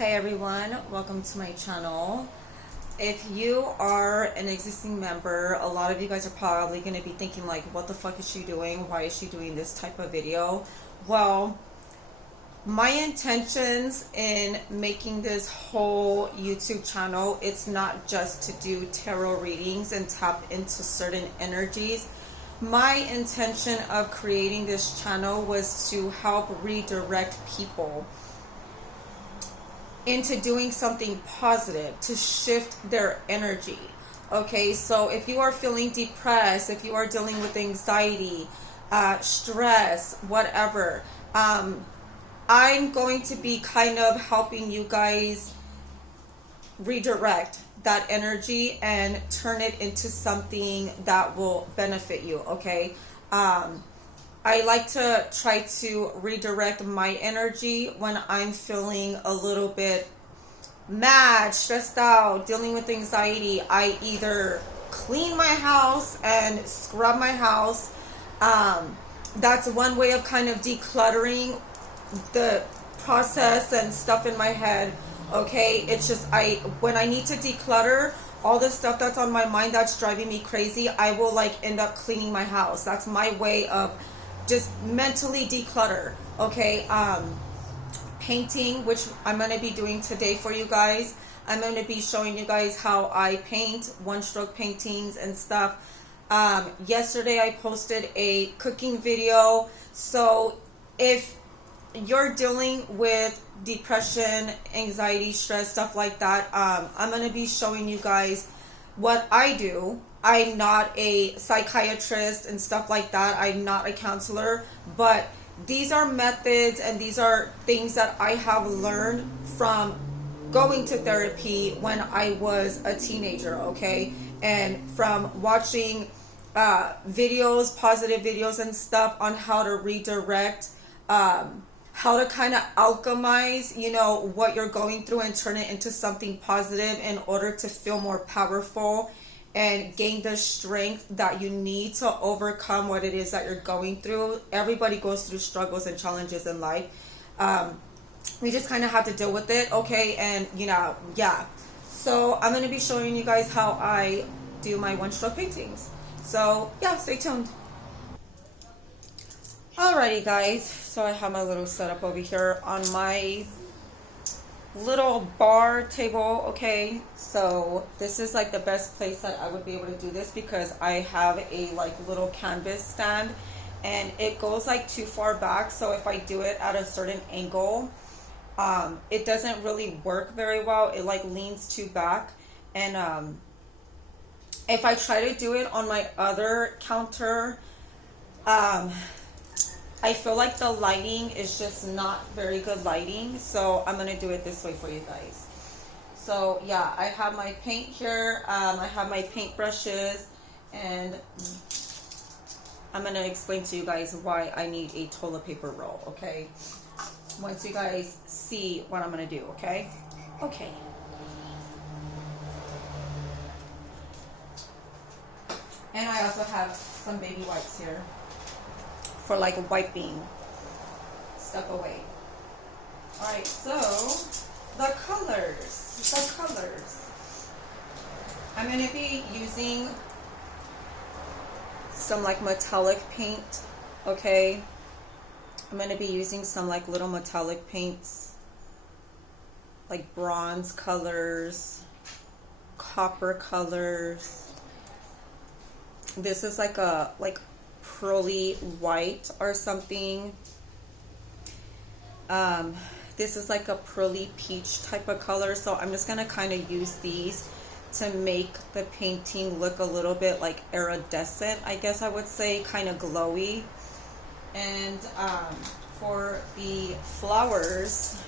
Hey everyone, welcome to my channel. If you are an existing member, a lot of you guys are probably going to be thinking like, what the fuck is she doing? Why is she doing this type of video? Well, my intentions in making this whole YouTube channel, it's not just to do tarot readings and tap into certain energies. My intention of creating this channel was to help redirect people into doing something positive, to shift their energy. Okay, so if you are feeling depressed, if you are dealing with anxiety, stress, whatever, I'm going to be kind of helping you guys redirect that energy and turn it into something that will benefit you. Okay, I like to try to redirect my energy when I'm feeling a little bit mad, stressed out, dealing with anxiety. I either clean my house and scrub my house. That's one way of kind of decluttering the process and stuff in my head. Okay, it's just when I need to declutter all the stuff that's on my mind that's driving me crazy, I will like end up cleaning my house. That's my way of just mentally declutter. Okay, painting, which I'm going to be doing today for you guys. I'm going to be showing you guys how I paint, one stroke paintings and stuff. Yesterday I posted a cooking video. So if you're dealing with depression, anxiety, stress, stuff like that, I'm going to be showing you guys what I do. I'm not a psychiatrist and stuff like that. I'm not a counselor, but these are methods and these are things that I have learned from going to therapy when I was a teenager, okay? And from watching videos, positive videos and stuff on how to redirect, how to kind of alchemize, you know, what you're going through and turn it into something positive in order to feel more powerful and gain the strength that you need to overcome what it is that you're going through. Everybody goes through struggles and challenges in life. We just kind of have to deal with it, okay? And, you know, yeah. So I'm going to be showing you guys how I do my one-stroke paintings. So, yeah, stay tuned. Alrighty, guys. So I have my little setup over here on my little bar table. Okay, so this is like the best place that I would be able to do this because I have a like little canvas stand and it goes like too far back, so if I do it at a certain angle, it doesn't really work very well. It like leans too back, and if I try to do it on my other counter, I feel like the lighting is just not very good lighting, so I'm going to do it this way for you guys. So yeah, I have my paint here, I have my paint brushes, and I'm going to explain to you guys why I need a toilet paper roll, okay? Once you guys see what I'm going to do, okay? Okay. And I also have some baby wipes here for like wiping stuff away. Alright, so the colors. I'm going to be using some like metallic paint, okay? I'm going to be using some like little metallic paints, like bronze colors, copper colors. This is like a pearly white or something. This is like a pearly peach type of color, so I'm just gonna kind of use these to make the painting look a little bit like iridescent, I guess I would say, kind of glowy. And for the flowers,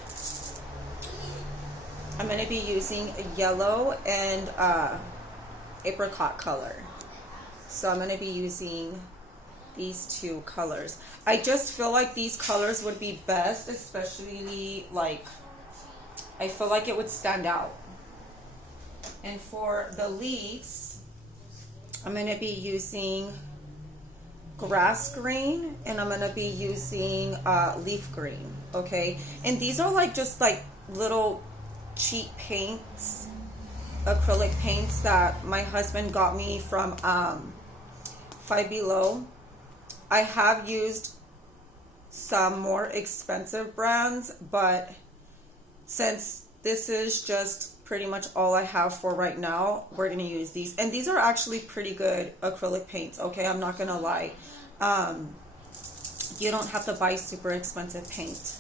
I'm gonna be using a yellow and apricot color. So I'm gonna be using these two colors. I just feel like these colors would be best, especially like I feel like it would stand out. And for the leaves, I'm going to be using grass green, and I'm going to be using leaf green. Okay, and these are like just like little cheap paints, acrylic paints that my husband got me from Five Below. I have used some more expensive brands, but since this is just pretty much all I have for right now, we're going to use these. And these are actually pretty good acrylic paints, okay? I'm not going to lie. You don't have to buy super expensive paint.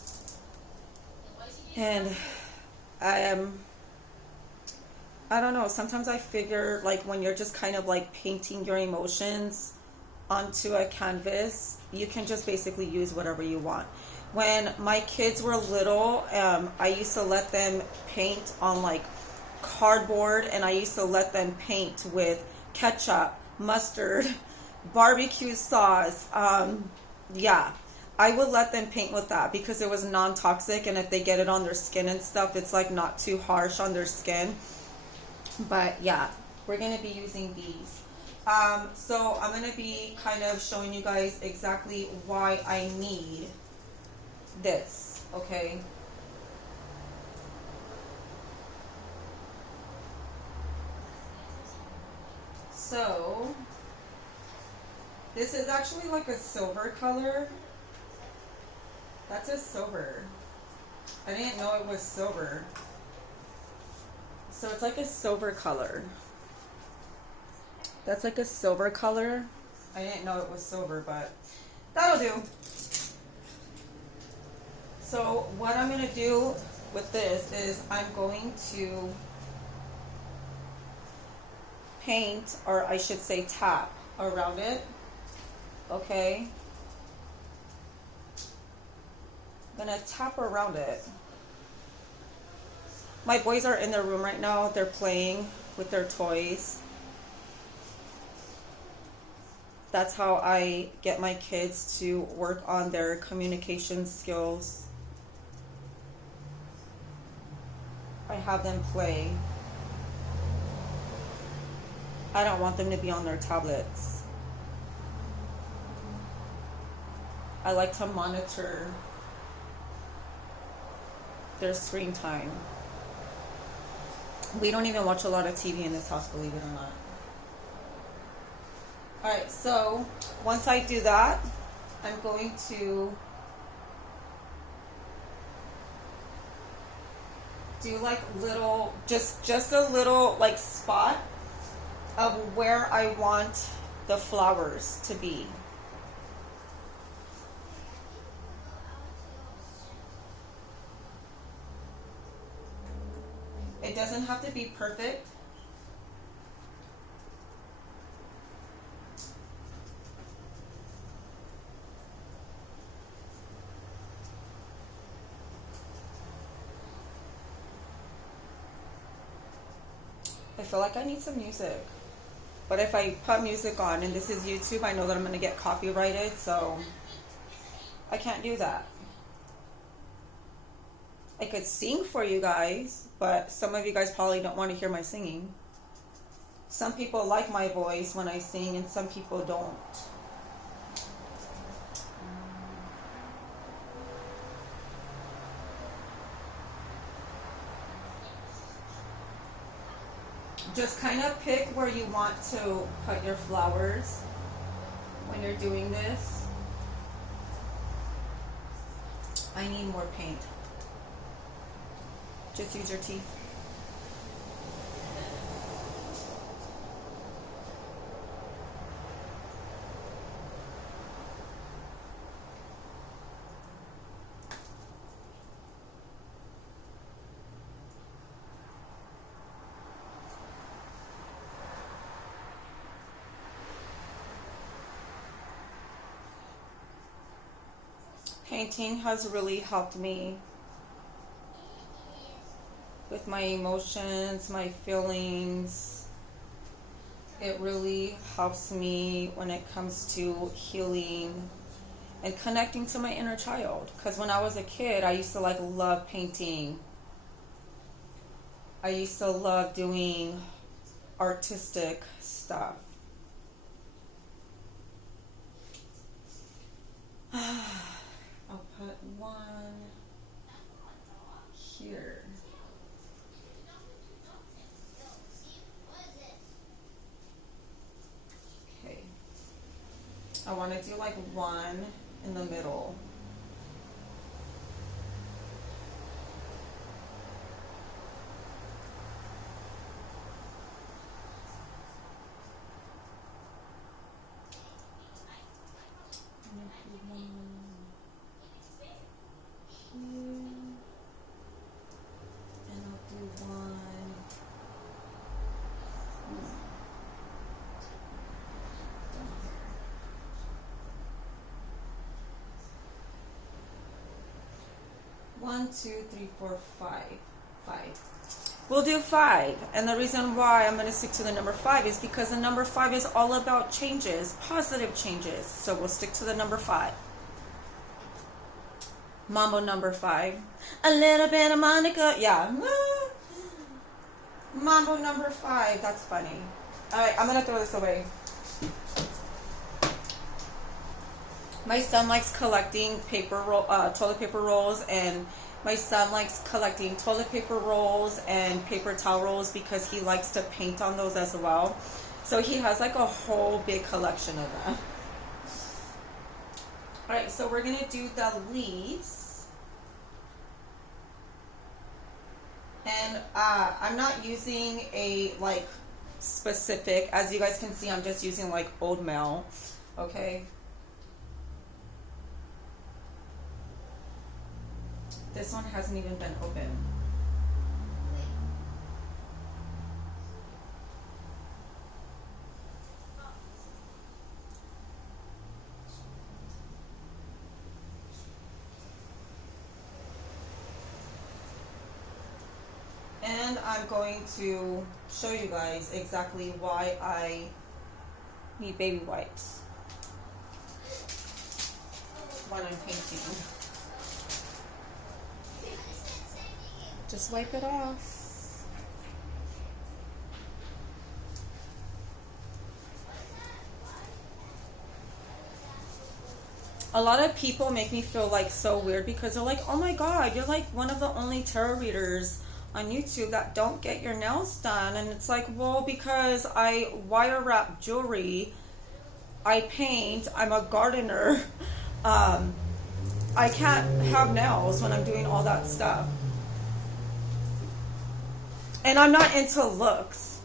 And I don't know, sometimes I figure like when you're just kind of like painting your emotions onto a canvas, you can just basically use whatever you want. When my kids were little, I used to let them paint on like cardboard, and I used to let them paint with ketchup, mustard, barbecue sauce. Yeah, I would let them paint with that because it was non-toxic, and if they get it on their skin and stuff, it's like not too harsh on their skin. But yeah, we're going to be using these. So I'm going to be kind of showing you guys exactly why I need this, okay? So this is actually like a silver color. That's a silver. I didn't know it was silver. So it's like a silver color. That's like a silver color. I didn't know it was silver, but that'll do. So what I'm going to do with this is I'm going to paint, or I should say tap around it. Okay. I'm going to tap around it. My boys are in their room right now. They're playing with their toys. That's how I get my kids to work on their communication skills. I have them play. I don't want them to be on their tablets. I like to monitor their screen time. We don't even watch a lot of TV in this house, believe it or not. Alright, so once I do that, I'm going to do like little, just a little like spot of where I want the flowers to be. It doesn't have to be perfect. I feel like I need some music. But if I put music on, and this is YouTube, I know that I'm going to get copyrighted, so I can't do that. I could sing for you guys, but some of you guys probably don't want to hear my singing. Some people like my voice when I sing, and some people don't. Just kind of pick where you want to put your flowers when you're doing this. I need more paint. Just use your teeth. Painting has really helped me with my emotions, my feelings. It really helps me when it comes to healing and connecting to my inner child. Because when I was a kid, I used to like love painting. I used to love doing artistic stuff. I'll put one here. want to do like one in the middle. One, two, three, four, five. We'll do 5. And the reason why I'm going to stick to the number 5 is because the number 5 is all about changes, positive changes. So we'll stick to the number 5. Mambo number 5. A little bit of Monica. Yeah. Mambo number 5. That's funny. All right, I'm going to throw this away. My son likes collecting toilet paper rolls, and my son likes collecting toilet paper rolls and paper towel rolls because he likes to paint on those as well. So he has like a whole big collection of them. All right, so we're gonna do the leaves, and I'm not using a like specific. As you guys can see, I'm just using like Old Mail. Okay. This one hasn't even been opened. And I'm going to show you guys exactly why I need baby wipes when I'm painting. Just wipe it off. A lot of people make me feel like so weird because they're like, oh my god, you're like one of the only tarot readers on YouTube that don't get your nails done. And it's like, well, because I wire wrap jewelry, I paint, I'm a gardener. I can't have nails when I'm doing all that stuff. And I'm not into looks.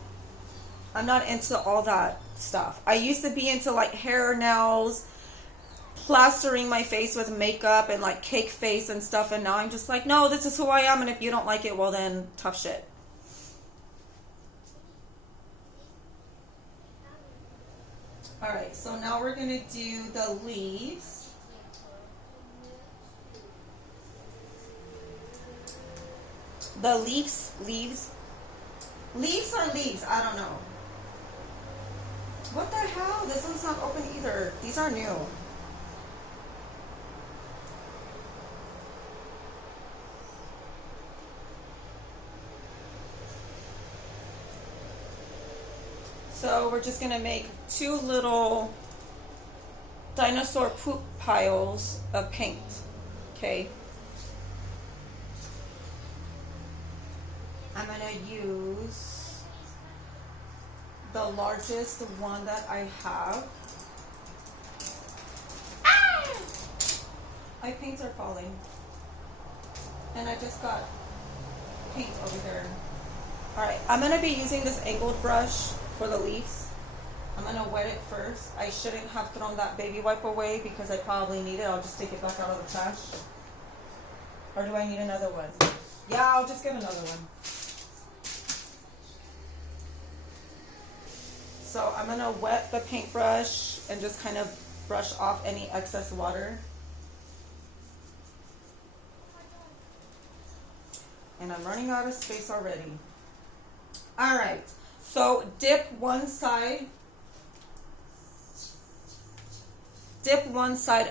I'm not into all that stuff. I used to be into like hair, nails, plastering my face with makeup and like cake face and stuff. And now I'm just like, no, this is who I am. And if you don't like it, well then, tough shit. All right, so now we're going to do the leaves. The leaves or leaves? I don't know. What the hell? This one's not open either. These are new. So we're just gonna make 2 little dinosaur poop piles of paint. Okay. I'm gonna use the largest one that I have. Ah! My paints are falling. And I just got paint over there. Alright, I'm gonna be using this angled brush for the leaves. I'm gonna wet it first. I shouldn't have thrown that baby wipe away because I probably need it. I'll just take it back out of the trash. Or do I need another one? Yeah, I'll just get another one. So I'm going to wet the paintbrush and just kind of brush off any excess water. And I'm running out of space already. All right, so dip one side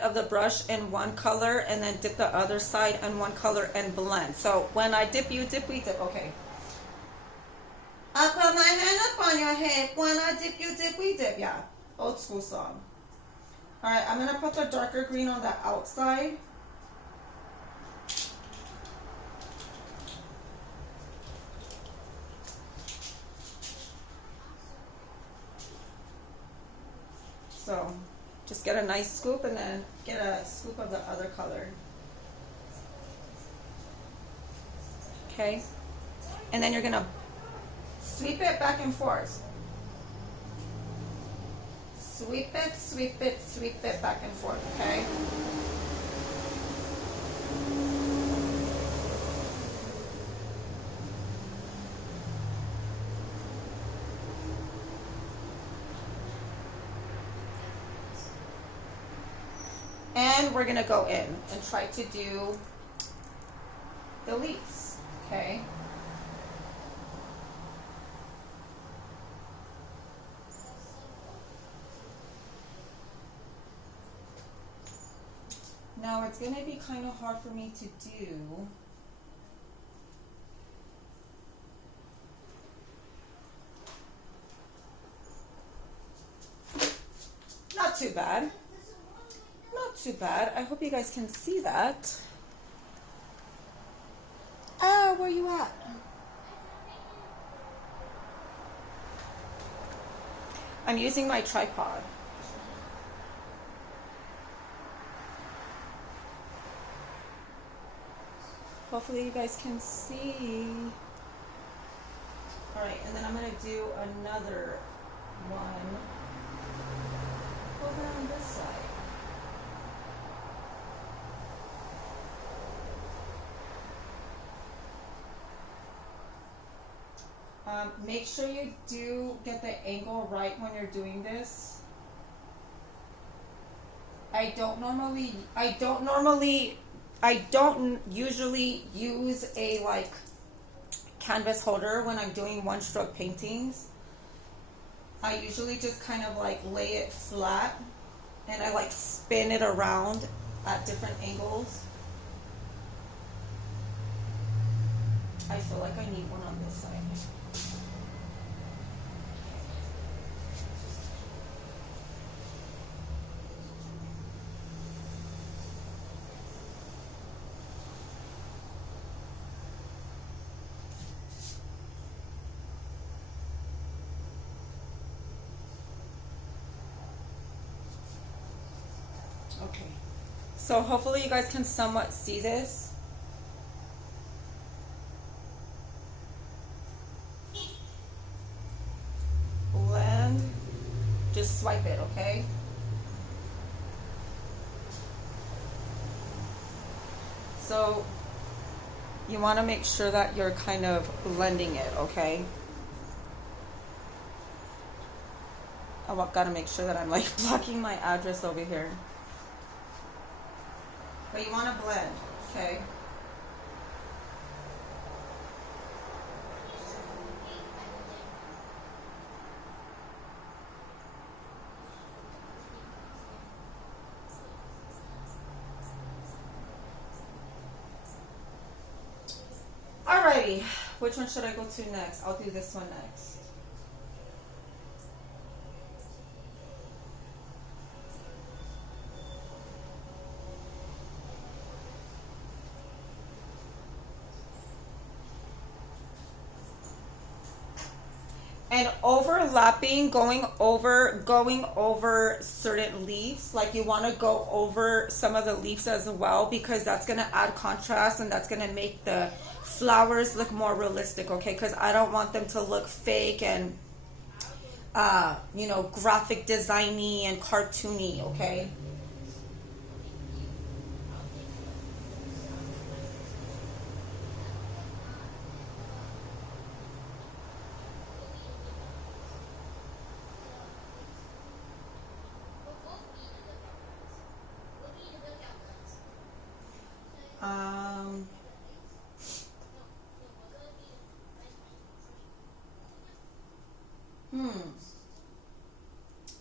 of the brush in one color and then dip the other side in one color and blend. So when I dip, you dip, we dip. Okay. I put my hand up on your head. When I dip, you dip, we dip. Yeah, old school song. All right, I'm going to put the darker green on the outside. So Just get a nice scoop and then get a scoop of the other color. Okay? And then you're gonna sweep it back and forth. Sweep it, sweep it, sweep it back and forth, okay? And we're gonna go in and try to do the leaves, okay? Now it's gonna be kind of hard for me to do. Not too bad. Not too bad. I hope you guys can see that. Oh, where you at? I'm using my tripod. Hopefully you guys can see. All right, and then I'm gonna do another one over on this side. Make sure you do get the angle right when you're doing this. I don't usually use a like canvas holder when I'm doing one stroke paintings. I usually just kind of like lay it flat and I like spin it around at different angles. I feel like I need one on this side. Okay, so hopefully you guys can somewhat see this. Blend, just swipe it, okay? So you want to make sure that you're kind of blending it, okay? I've got to make sure that I'm like blocking my address over here. But you want to blend, okay? Alrighty, which one should I go to next? I'll do this one next. And overlapping, going over certain leaves, like you want to go over some of the leaves as well, because that's going to add contrast and that's going to make the flowers look more realistic, okay? Because I don't want them to look fake and you know, graphic designy and cartoony, okay?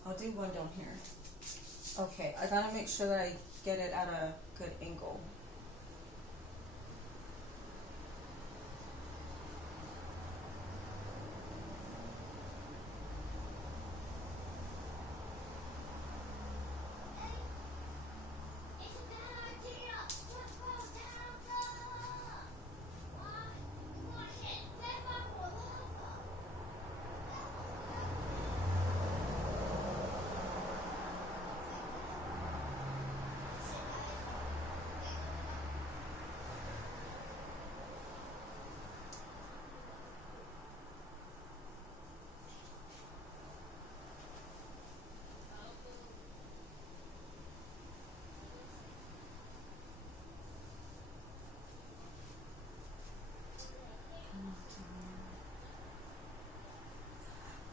I'll do one down here. Okay, I gotta make sure that I get it at a good angle.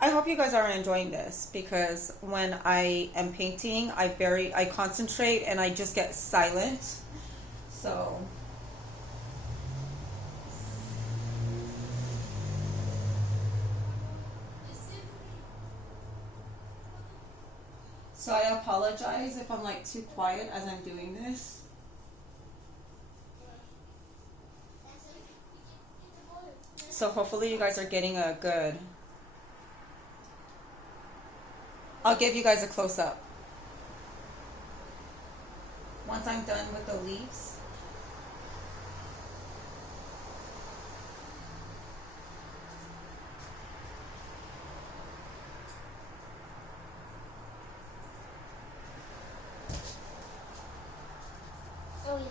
I hope you guys are enjoying this, because when I am painting, I concentrate and I just get silent. So I apologize if I'm like too quiet as I'm doing this. So hopefully you guys are getting a good... I'll give you guys a close-up once I'm done with the leaves. Oh, yeah.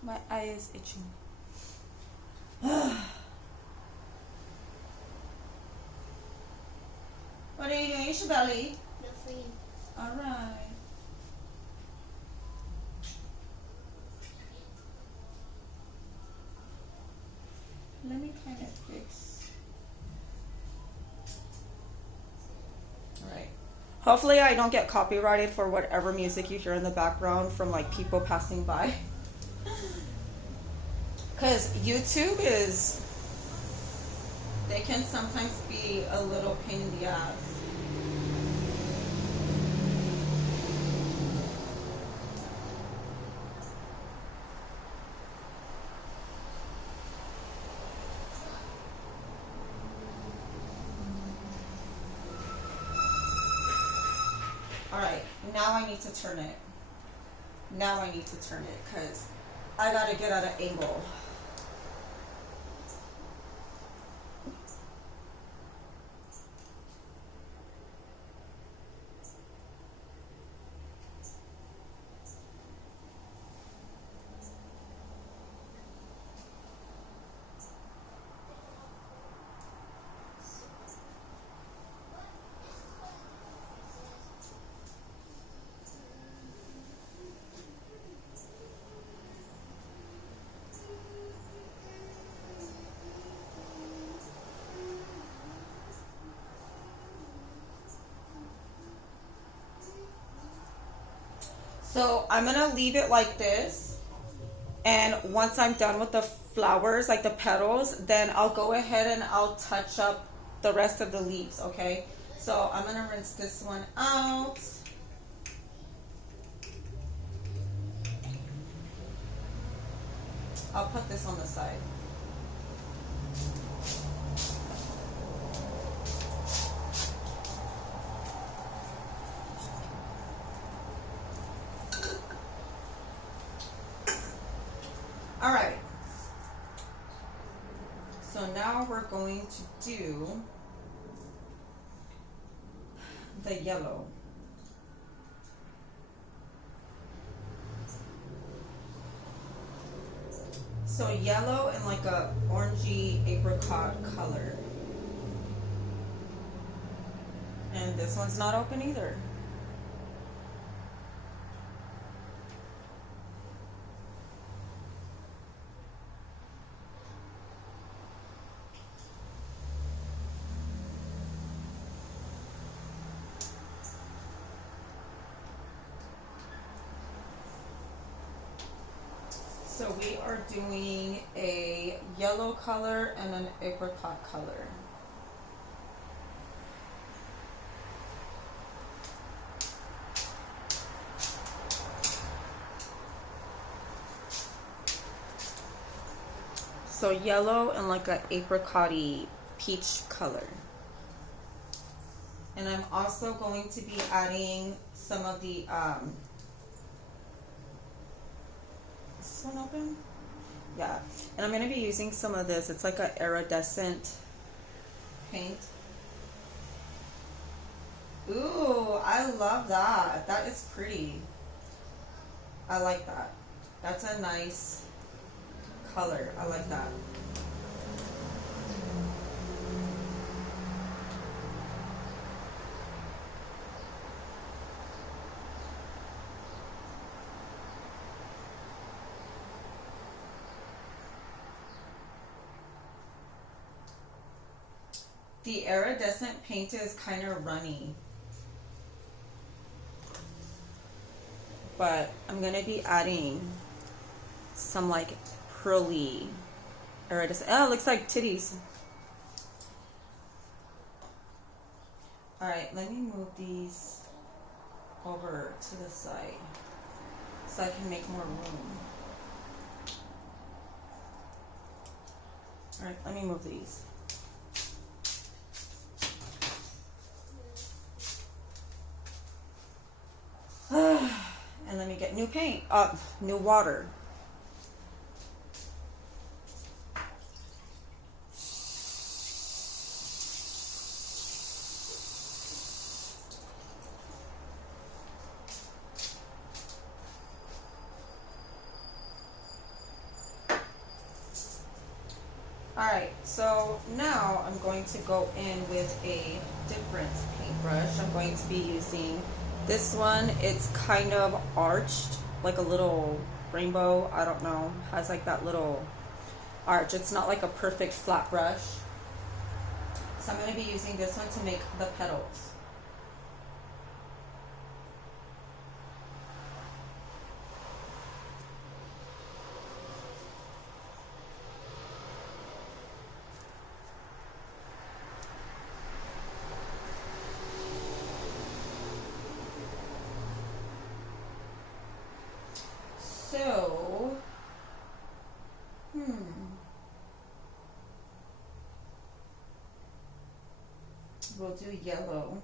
My eye is itching. What are you doing, Shabeli? Nothing. All right. Let me kind of fix. All right. Hopefully I don't get copyrighted for whatever music you hear in the background from like people passing by. Because YouTube is, they can sometimes be a little pain in the ass. Alright, now I need to turn it. Now I need to turn it because I gotta get at an angle. So I'm gonna leave it like this, and once I'm done with the flowers, like the petals, then I'll go ahead and I'll touch up the rest of the leaves, okay? So I'm gonna rinse this one out. I'll put this on the side. All right, so now we're going to do the yellow. So yellow and like a orangey apricot color. And this one's not open either. So we are doing a yellow color and an apricot color. So yellow and like a apricot-y peach color. And I'm also going to be adding some of the is this one open? Yeah. And I'm going to be using some of this. It's like an iridescent paint. Ooh, I love that. That is pretty. I like that. That's a nice color. I like that. The iridescent paint is kind of runny. But I'm going to be adding some like pearly iridescent. Oh, it looks like titties. Alright, let me move these over to the side so I can make more room. Alright, let me move these. And let me get new paint, new water. Alright, so now I'm going to go in with a different paintbrush. I'm going to be using this one. It's kind of arched, like a little rainbow. I don't know. Has like that little arch. It's not like a perfect flat brush. So I'm going to be using this one to make the petals. So, we'll do yellow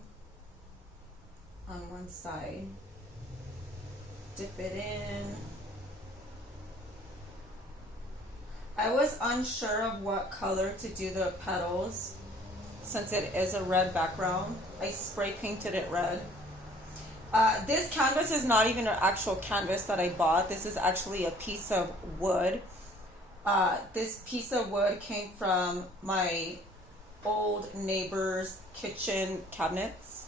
on one side, dip it in. I was unsure of what color to do the petals since it is a red background. I spray painted it red. This canvas is not even an actual canvas that I bought. This is actually a piece of wood. This piece of wood came from my old neighbor's kitchen cabinets.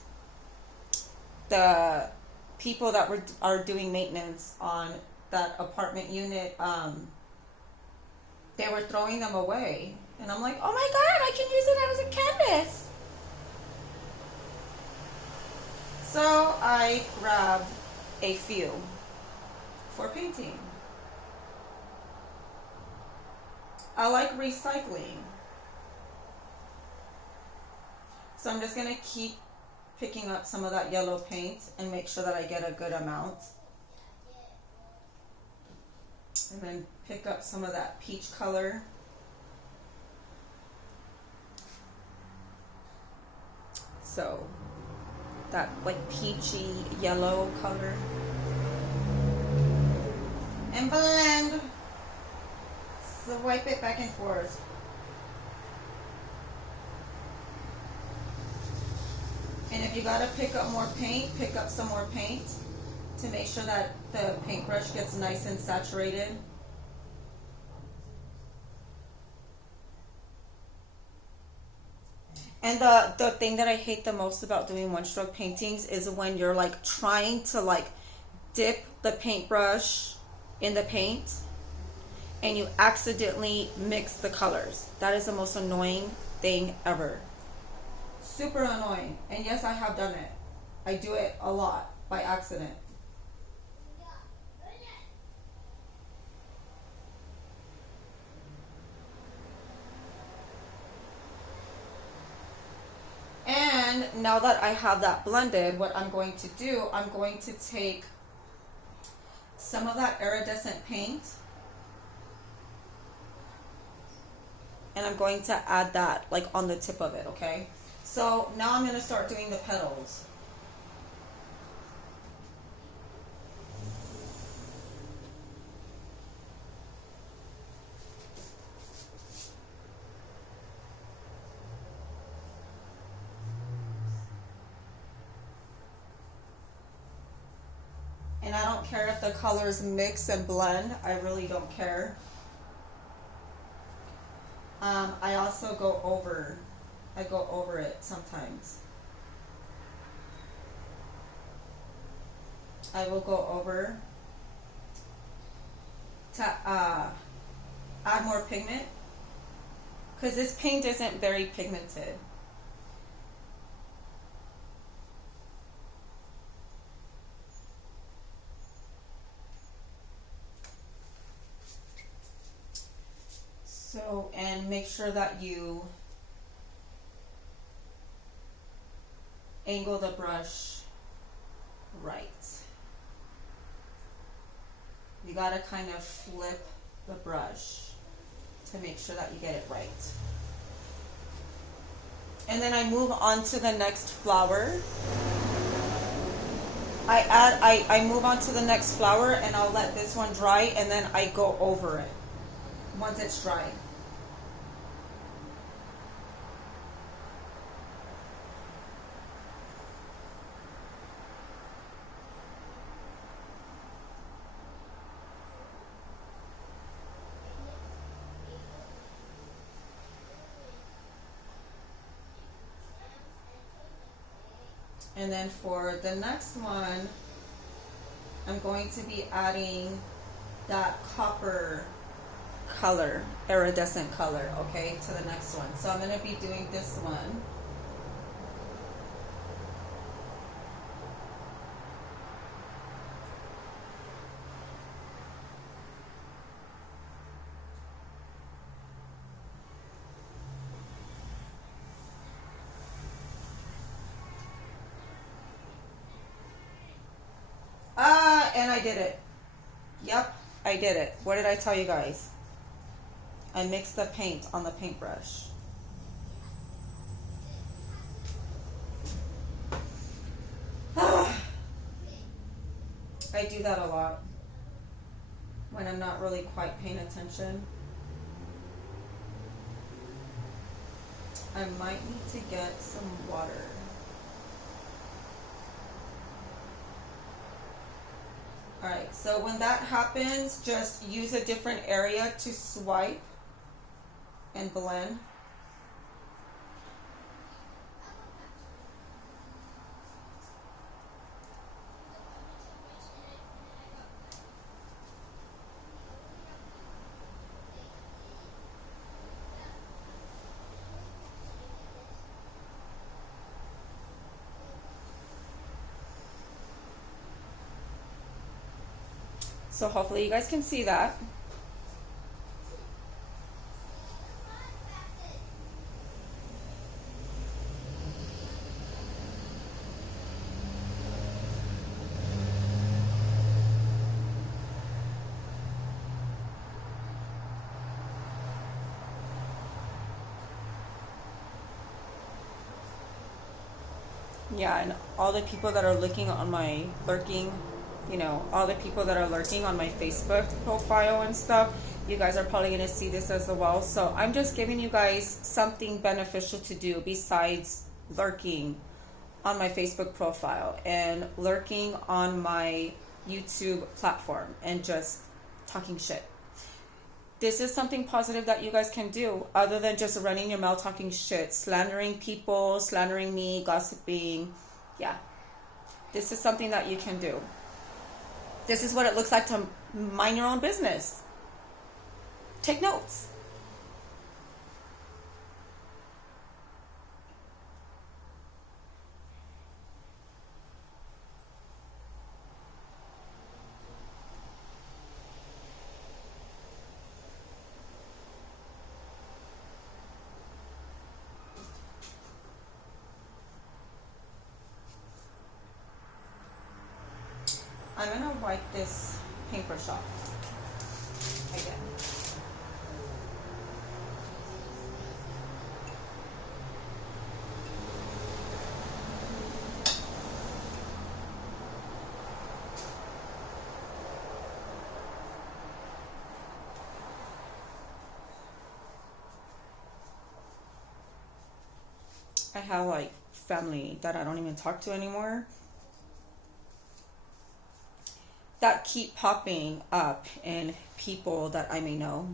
The people that are doing maintenance on that apartment unit, they were throwing them away. And I'm like, oh my God, I can use it as a canvas. So I grabbed a few for painting. I like recycling. So I'm just going to keep picking up some of that yellow paint and make sure that I get a good amount. And then pick up some of that peach color. So that like peachy yellow color. And blend. So wipe it back and forth. And if you gotta pick up more paint, pick up some more paint to make sure that the paintbrush gets nice and saturated. And the thing that I hate the most about doing one-stroke paintings is when you're like trying to like dip the paintbrush in the paint and you accidentally mix the colors. That is the most annoying thing ever. Super annoying. And yes, I have done it. I do it a lot by accident. And now that I have that blended, what I'm going to do, I'm going to take some of that iridescent paint and I'm going to add that like on the tip of it, okay? So now I'm going to start doing the petals. And I don't care if the colors mix and blend. I really don't care. I also go over it sometimes. I will go over to add more pigment because this paint isn't very pigmented. and make sure that you angle the brush right. You got to kind of flip the brush to make sure that you get it right. And then I move on to the next flower. I move on to the next flower, and I'll let this one dry, and then I go over it once it's dry. And then for the next one, I'm going to be adding that copper color, iridescent color, okay, to the next one. So I'm going to be doing this one. And I did it. Yep, I did it. What did I tell you guys? I mixed the paint on the paintbrush. I do that a lot when I'm not really quite paying attention. I might need to get some water. Alright, so when that happens, just use a different area to swipe and blend. So hopefully you guys can see that. Yeah, and all the people that are looking on my lurking, you know, all the people that are lurking on my Facebook profile and stuff, you guys are probably going to see this as well. So I'm just giving you guys something beneficial to do besides lurking on my Facebook profile and lurking on my YouTube platform and just talking shit. This is something positive that you guys can do other than just running your mouth talking shit, slandering people, slandering me, gossiping. Yeah, this is something that you can do. This is what it looks like to mind your own business. Take notes. I'm going to wipe this paintbrush off again. I have like family that I don't even talk to anymore that keep popping up in people that I may know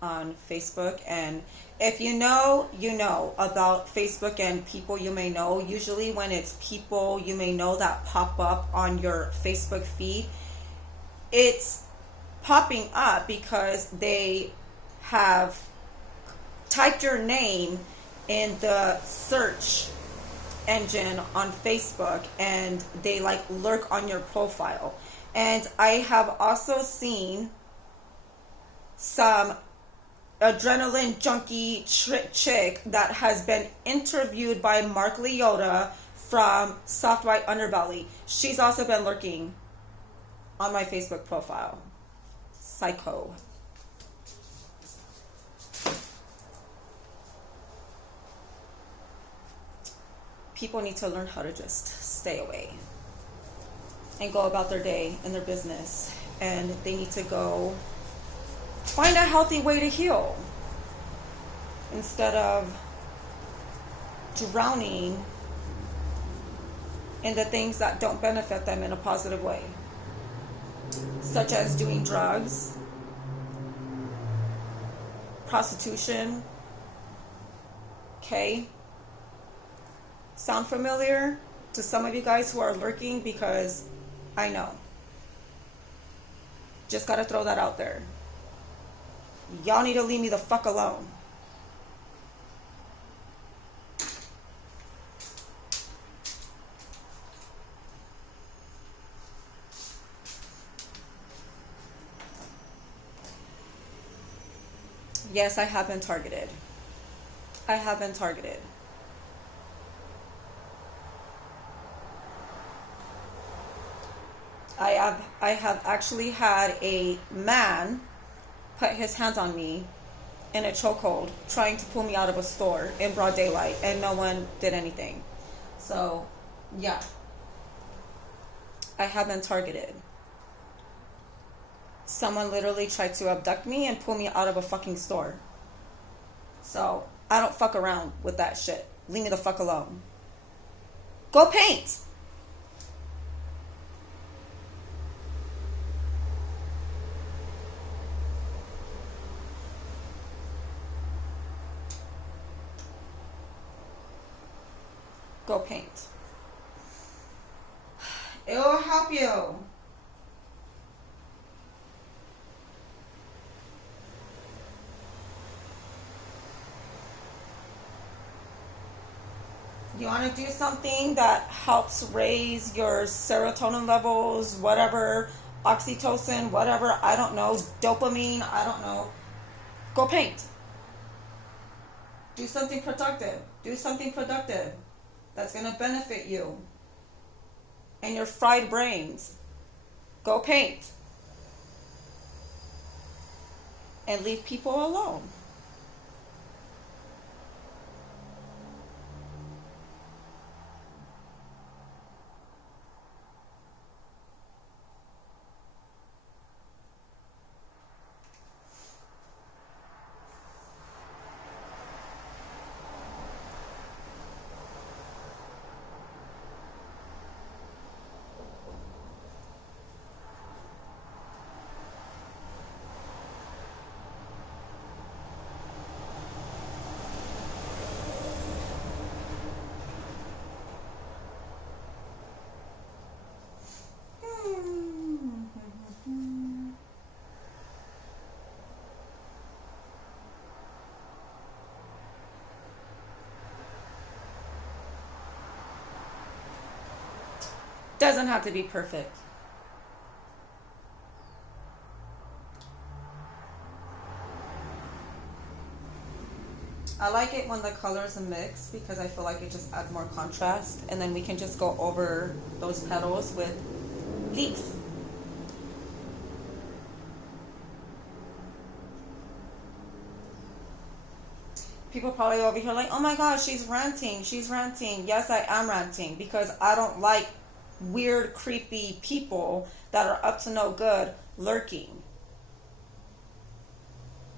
on Facebook. And if you know, you know about Facebook and people you may know. Usually when it's people you may know that pop up on your Facebook feed, it's popping up because they have typed your name in the search engine on Facebook and they like lurk on your profile. And I have also seen some adrenaline junkie chick that has been interviewed by Mark Leota from Soft White Underbelly. She's also been lurking on my Facebook profile. Psycho. People need to learn how to just stay away and go about their day and their business. And they need to go find a healthy way to heal instead of drowning in the things that don't benefit them in a positive way, such as doing drugs, prostitution. Okay? Sound familiar to some of you guys who are lurking? Because I know. Just gotta throw that out there. Y'all need to leave me the fuck alone. Yes, I have been targeted. I have been targeted. I have actually had a man put his hands on me in a chokehold, trying to pull me out of a store in broad daylight, and no one did anything. So, yeah. I have been targeted. Someone literally tried to abduct me and pull me out of a fucking store. So, I don't fuck around with that shit. Leave me the fuck alone. Go paint! Go paint. It will help you. You want to do something that helps raise your serotonin levels, whatever, oxytocin, whatever, I don't know, dopamine, I don't know. Go paint. Do something productive. Do something productive that's going to benefit you and your fried brains. Go paint. And leave people alone. Doesn't have to be perfect. I like it when the colors mix because I feel like it just adds more contrast, and then we can just go over those petals with leaves. People probably over here like, oh my gosh, she's ranting. Yes, I am ranting because I don't like weird, creepy people that are up to no good lurking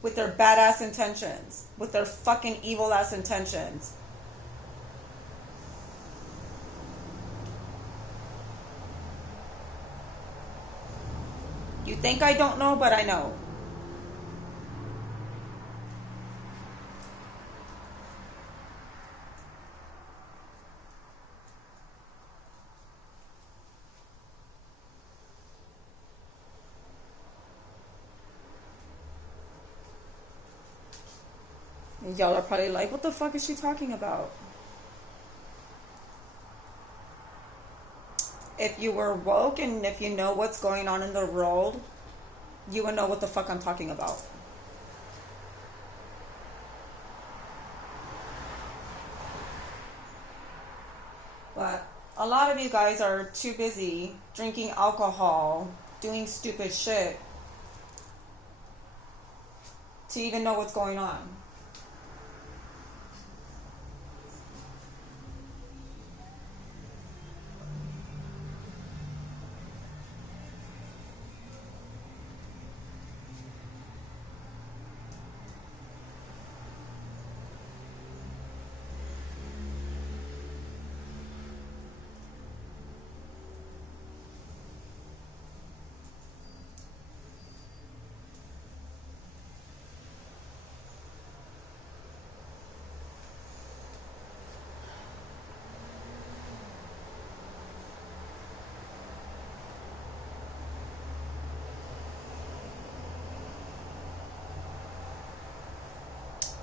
with their badass intentions, with their fucking evil ass intentions. You think I don't know, but I know. Y'all are probably like, what the fuck is she talking about? If you were woke and if you know what's going on in the world, you would know what the fuck I'm talking about. But a lot of you guys are too busy drinking alcohol, doing stupid shit to even know what's going on.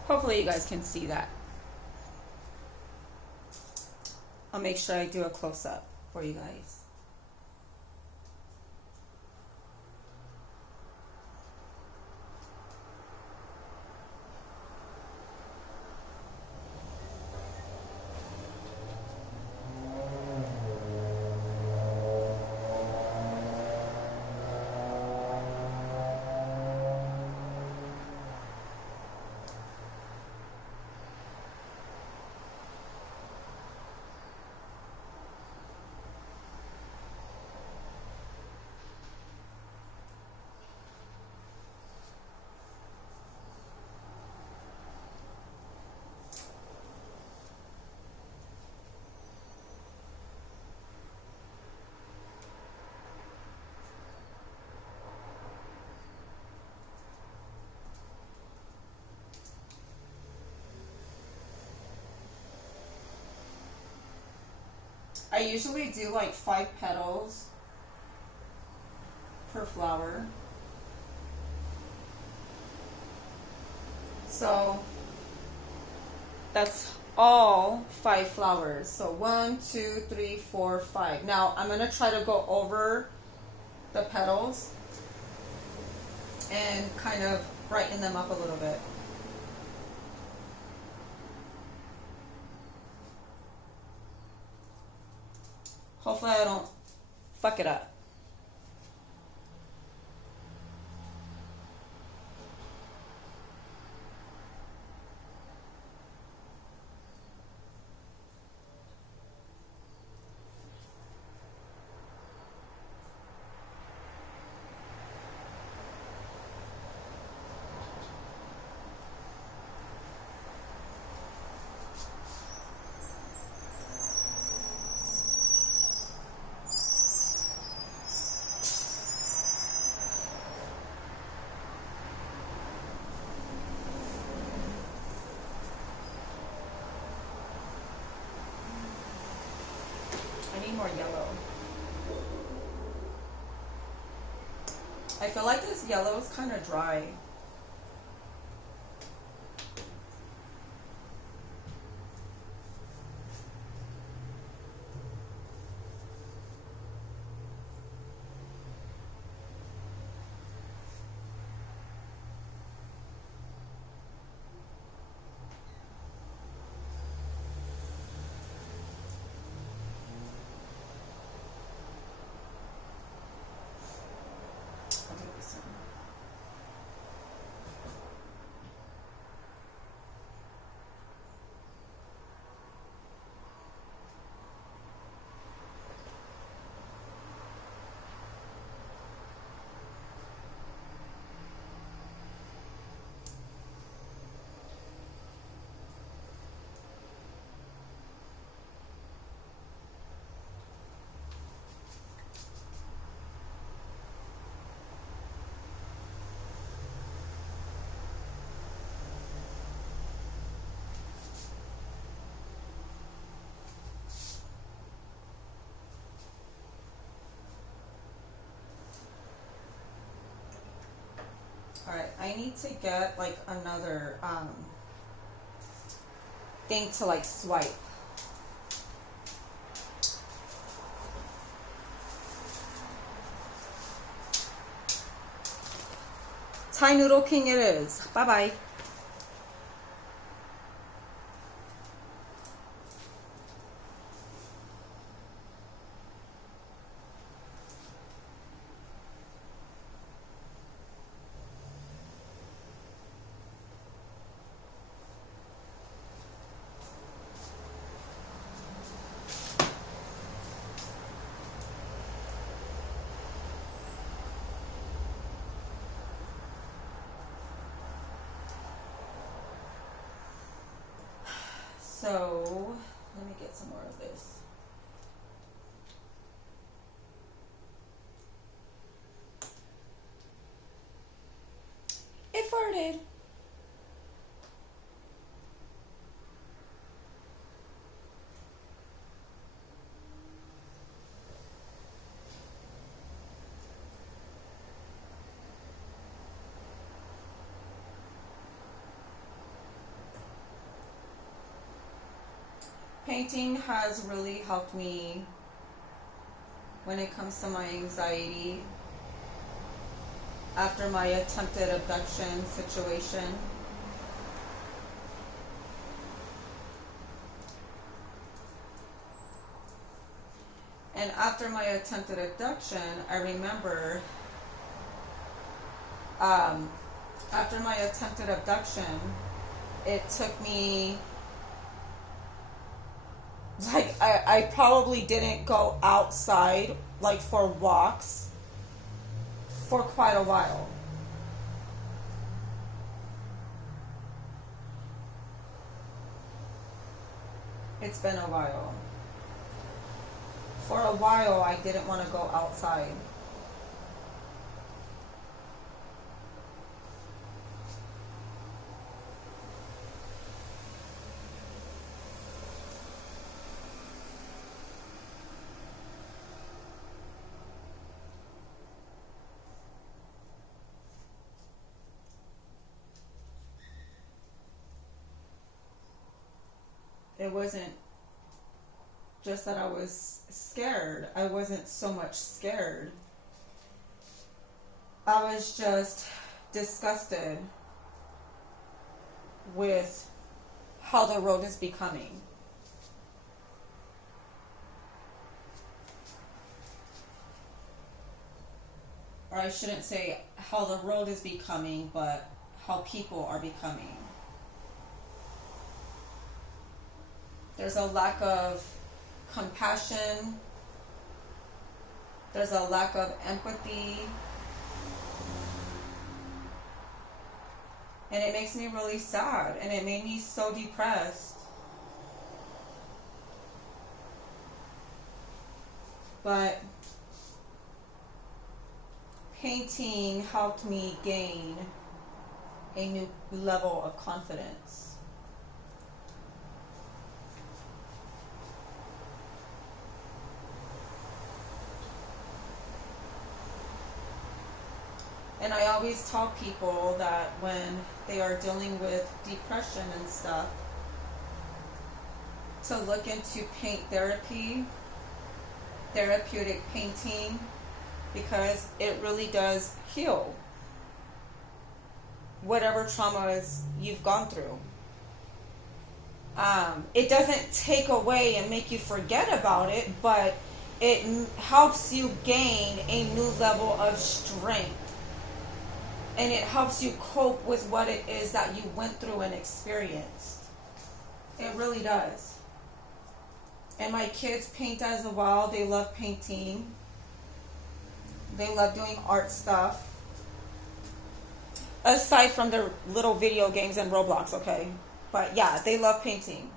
Hopefully you guys can see that. I'll make sure I do a close-up for you guys. I usually do like 5 petals per flower. So that's all 5 flowers. So 1, 2, 3, 4, 5. Now I'm going to try to go over the petals and kind of brighten them up a little bit. Hopefully I don't fuck it up. I need more yellow. I feel like this yellow is kind of dry. I'll do this one. Alright, I need to get like another thing to like swipe. Thai Noodle King it is. Bye bye. So let me get some more of this. It farted. Painting has really helped me when it comes to my anxiety after my attempted abduction situation. And after my attempted abduction, I remember after my attempted abduction, it took me, like, I probably didn't go outside, like, for walks for quite a while. It's been a while. For a while, I didn't want to go outside. It wasn't just that I was scared. I wasn't so much scared. I was just disgusted with how the road is becoming. Or I shouldn't say how the road is becoming, but how people are becoming. There's a lack of compassion. There's a lack of empathy. And it makes me really sad. And it made me so depressed. But painting helped me gain a new level of confidence. And I always tell people that when they are dealing with depression and stuff, to look into paint therapy, therapeutic painting, because it really does heal whatever traumas you've gone through. It doesn't take away and make you forget about it, but it helps you gain a new level of strength. And it helps you cope with what it is that you went through and experienced. It really does. And my kids paint as well. They love painting. They love doing art stuff. Aside from their little video games and Roblox, okay? But yeah, they love painting.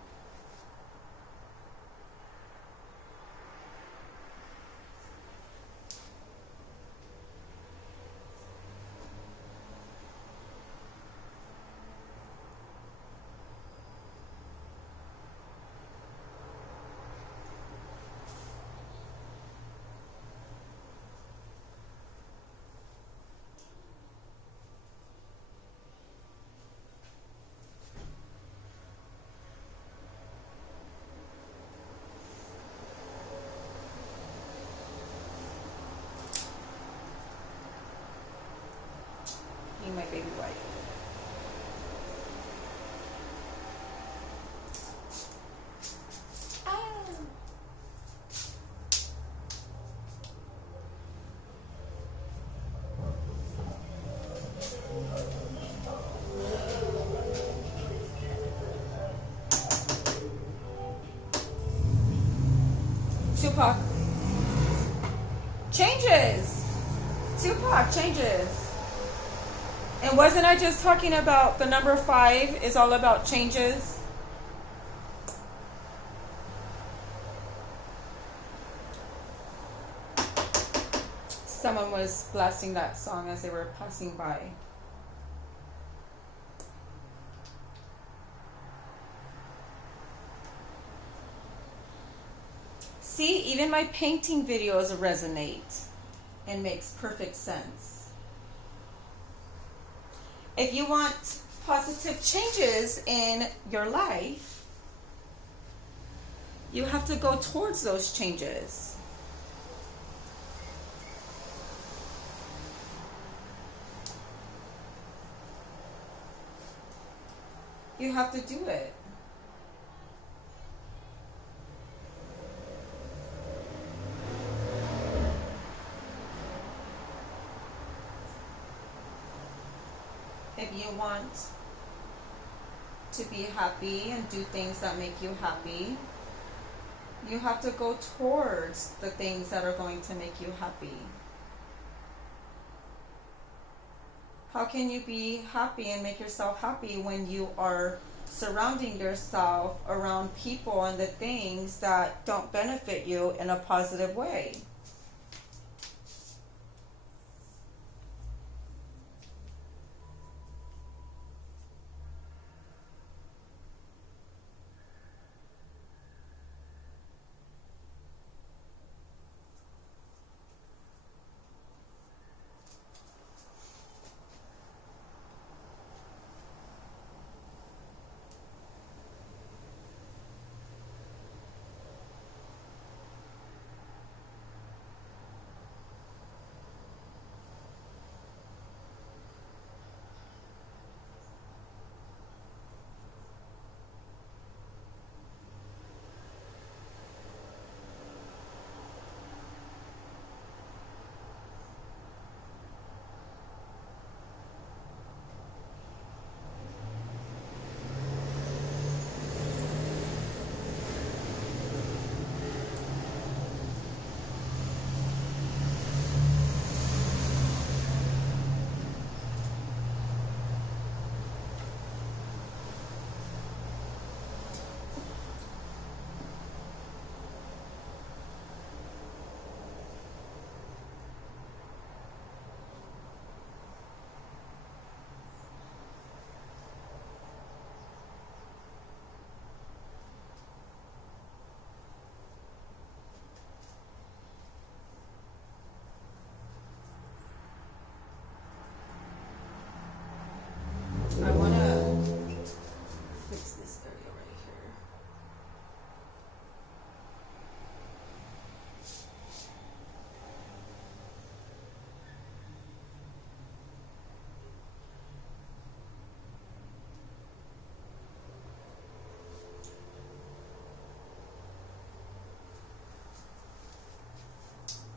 My baby wipe. Tupac. Changes. Tupac changes. And wasn't I just talking about the number 5 is all about changes? Someone was blasting that song as they were passing by. See, even my painting videos resonate and makes perfect sense. If you want positive changes in your life, you have to go towards those changes. You have to do it. If you want to be happy and do things that make you happy, you have to go towards the things that are going to make you happy. How can you be happy and make yourself happy when you are surrounding yourself around people and the things that don't benefit you in a positive way? I want to fix this area right here.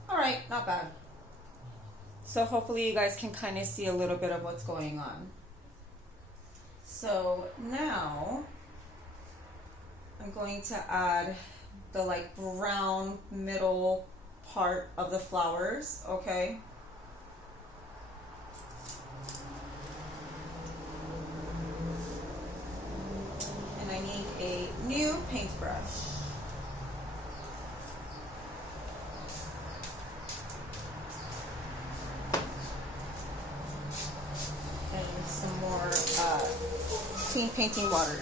All right, not bad. So hopefully you guys can kind of see a little bit of what's going on. So now I'm going to add the like brown middle part of the flowers, okay? And I need a new paintbrush. And some more clean painting water.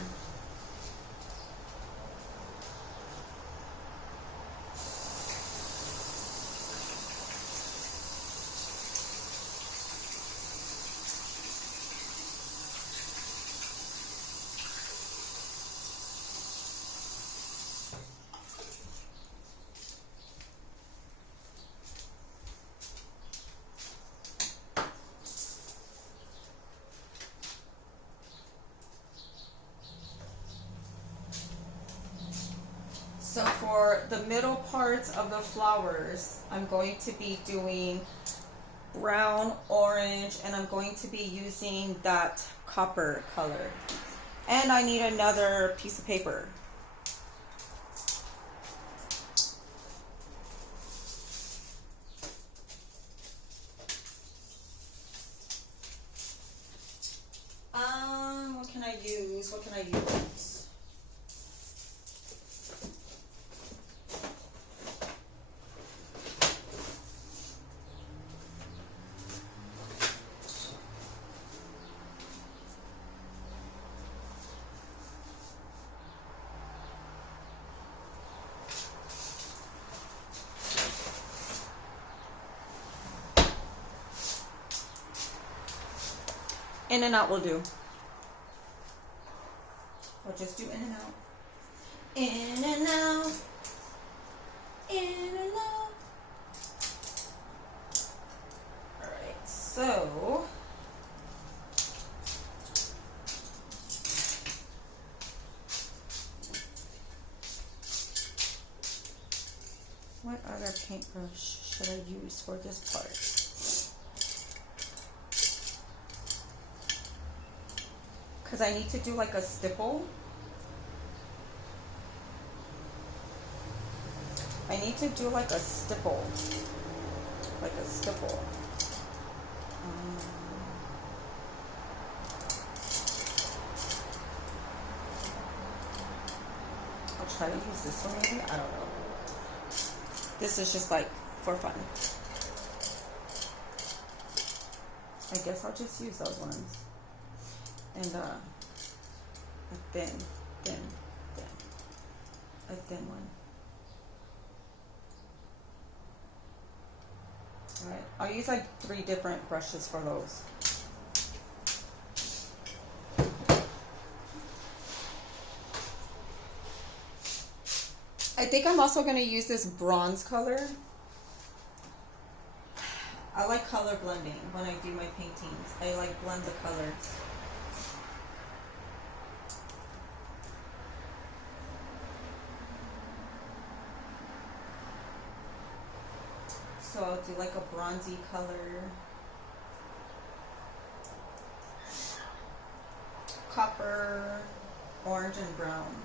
So for the middle parts of the flowers, I'm going to be doing brown, orange, and I'm going to be using that copper color. And I need another piece of paper. What can I use? What can I use? In and out will do. We'll just do in and out. In and out. In and out. Alright, so what other paintbrush should I use for this part? Because I need to do like a stipple. I need to do like a stipple. Like a stipple. I'll try to use this one maybe. I don't know. This is just like for fun. I guess I'll just use those ones. And a thin. A thin one. Alright, I'll use like 3 different brushes for those. I think I'm also going to use this bronze color. I like color blending when I do my paintings. I like blend the colors. So I'll do like a bronzy color. Copper, orange, and brown.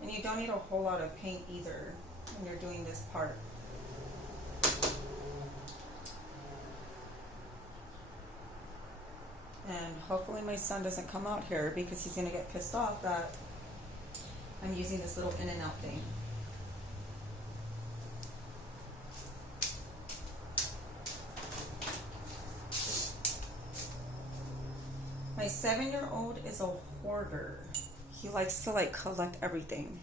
And you don't need a whole lot of paint either when you're doing this part. And hopefully my son doesn't come out here because he's going to get pissed off that I'm using this little in and out thing. My 7-year-old is a hoarder. He likes to like collect everything.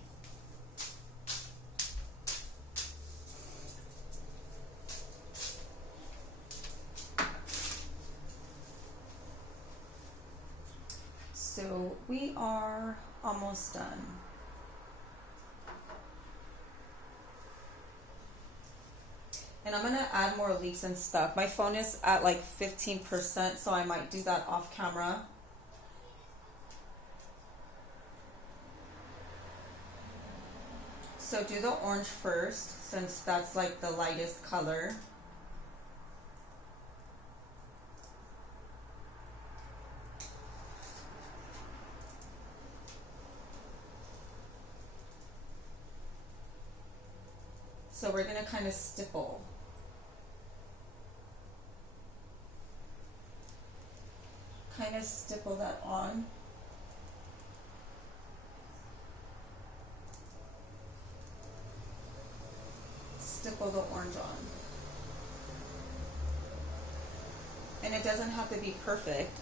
So we are almost done. And I'm gonna add more leaves and stuff. My phone is at like 15%, so I might do that off camera. So do the orange first, since that's like the lightest color. So we're gonna kind of stipple. Kind of stipple that on. Stipple the orange on. And it doesn't have to be perfect.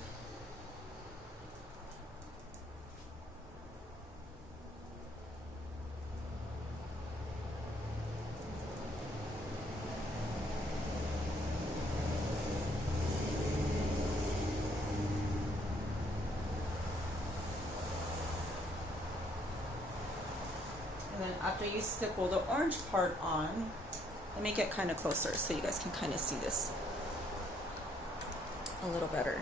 And then after you stipple the orange part on, let me get kind of closer so you guys can kind of see this a little better.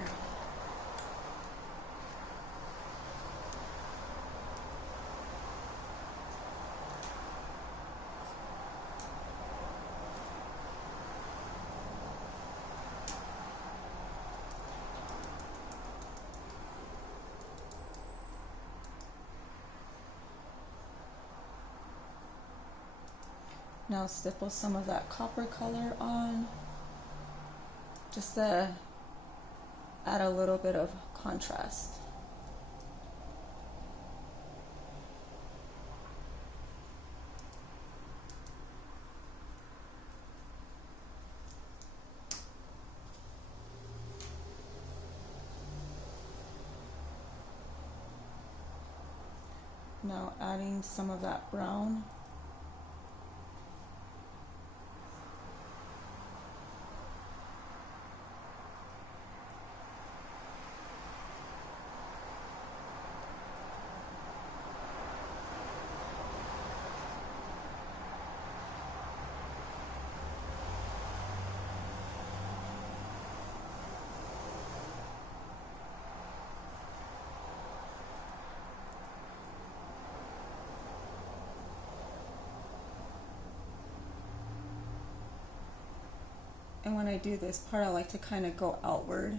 Now stipple some of that copper color on, just to add a little bit of contrast. Now adding some of that brown. And when I do this part, I like to kind of go outward.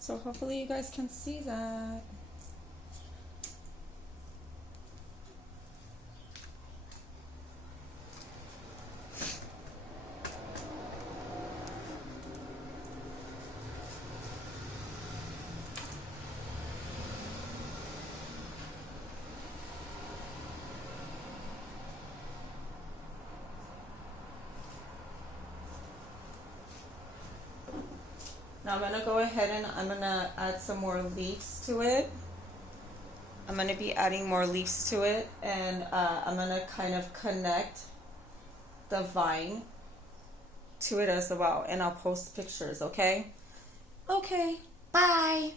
So hopefully you guys can see that. Now I'm going to go ahead and I'm going to add some more leaves to it. I'm going to be adding more leaves to it, and I'm going to kind of connect the vine to it as well, and I'll post pictures, okay? Okay, bye.